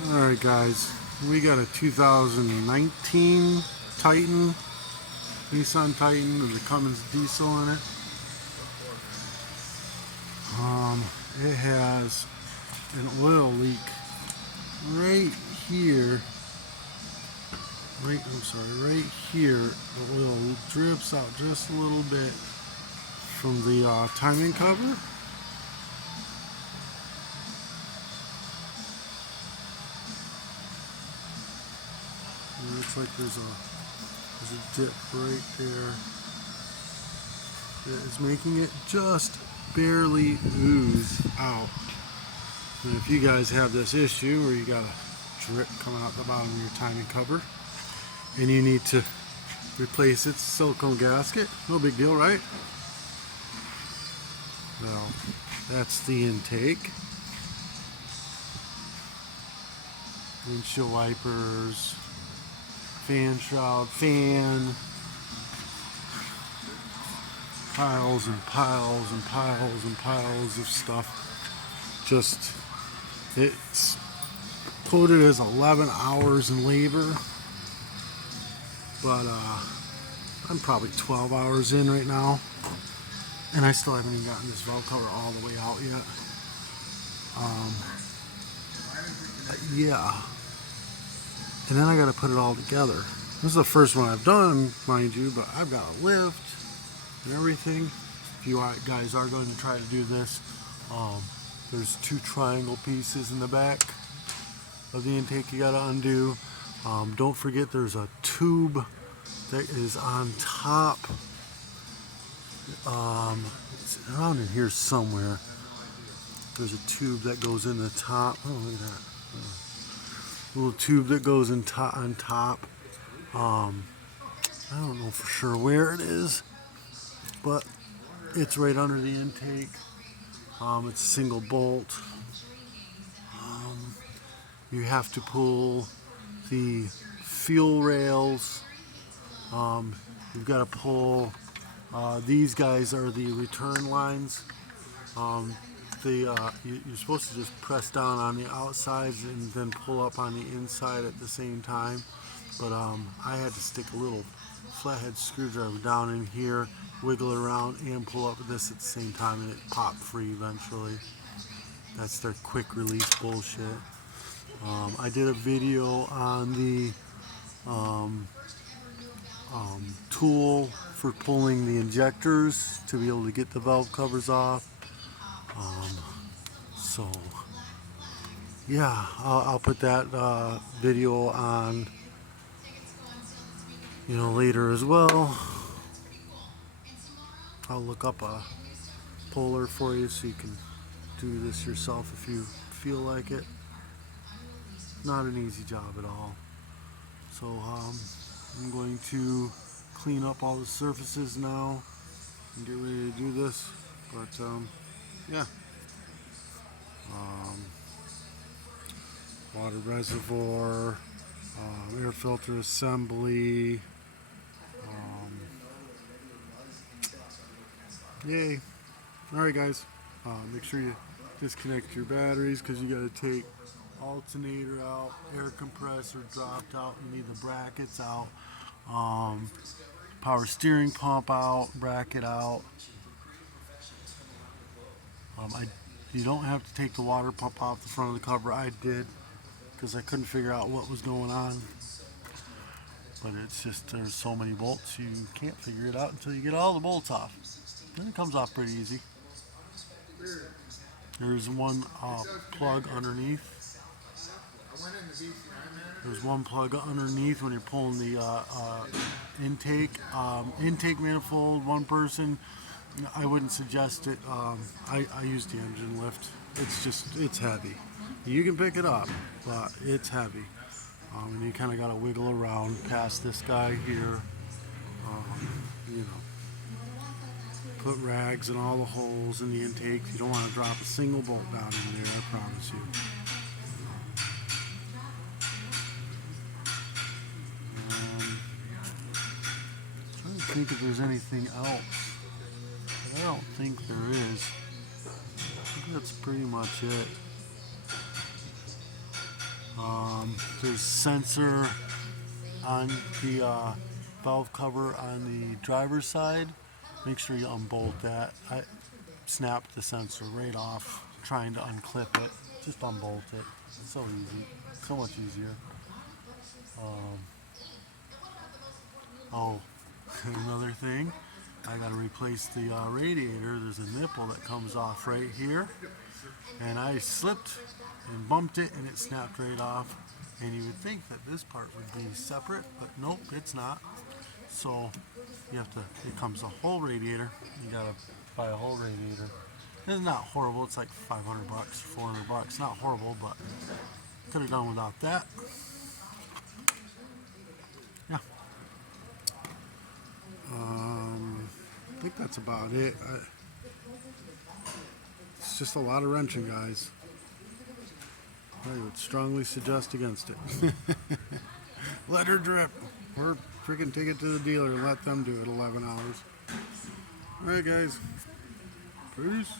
Alright guys, we got a 2019 Titan, Nissan Titan with a Cummins diesel in it. It has an oil leak right here. Right here. The oil drips out just a little bit from the timing cover. It looks like there's a dip right there that is making it just barely ooze out. And if you guys have this issue where you got a drip coming out the bottom of your timing cover and you need to replace its silicone gasket, no big deal, right? Well, that's the intake. Windshield wipers, fan shroud, fan, piles and piles and piles and piles of stuff. Just, it's quoted as 11 hours in labor, but I'm probably 12 hours in right now, and I still haven't even gotten this valve cover all the way out yet. Yeah, and then I got to put it all together. This is the first one I've done, mind you, but I've got a lift and everything. If you guys are going to try to do this, there's two triangle pieces in the back of the intake you got to undo. Don't forget there's a tube that is on top. It's around in here somewhere. There's a tube that goes in the top. Oh, look at that. Little tube that goes on top. I don't know for sure where it is, but it's right under the intake. It's a single bolt. You have to pull the fuel rails. You've got to pull, these guys are the return lines. You're supposed to just press down on the outsides and then pull up on the inside at the same time. But I had to stick a little flathead screwdriver down in here, wiggle it around, and pull up this at the same time, and it popped free eventually. That's their quick release bullshit. I did a video on the tool for pulling the injectors to be able to get the valve covers off. So yeah, I'll put that video on, later as well. I'll look up a puller for you so you can do this yourself if you feel like it. Not an easy job at all. So I'm going to clean up all the surfaces now and get ready to do this. But yeah. Water reservoir, air filter assembly. Yay. Alright guys, make sure you disconnect your batteries because you got to take alternator out, air compressor dropped out, you need the brackets out, power steering pump out, bracket out. You don't have to take the water pump off the front of the cover. I did because I couldn't figure out what was going on. But it's just there's so many bolts you can't figure it out until you get all the bolts off. Then it comes off pretty easy. There's one plug underneath. There's one plug underneath when you're pulling the intake. Intake manifold, one person. I wouldn't suggest it. I use the engine lift. It's heavy. You can pick it up, but it's heavy. And you kind of got to wiggle around past this guy here. Put rags in all the holes in the intake. You don't want to drop a single bolt down in there, I promise you. I'm trying to think if there's anything else. I don't think there is. I think that's pretty much it. There's sensor on the valve cover on the driver's side. Make sure you unbolt that. I snapped the sensor right off trying to unclip it. Just unbolt it. It's so easy. So much easier. Oh, another thing. I gotta replace the radiator. There's a nipple that comes off right here. And I slipped and bumped it and it snapped right off. And you would think that this part would be separate, but nope, it's not. So you have to, it comes a whole radiator. You gotta buy a whole radiator. It's not horrible, it's like 500 bucks, 400 bucks. Not horrible, but could have done without that. Yeah. I think that's about it. It's just a lot of wrenching, guys. I would strongly suggest against it. Let her drip. Or freaking take it to the dealer and let them do it 11 hours. Alright, guys. Peace.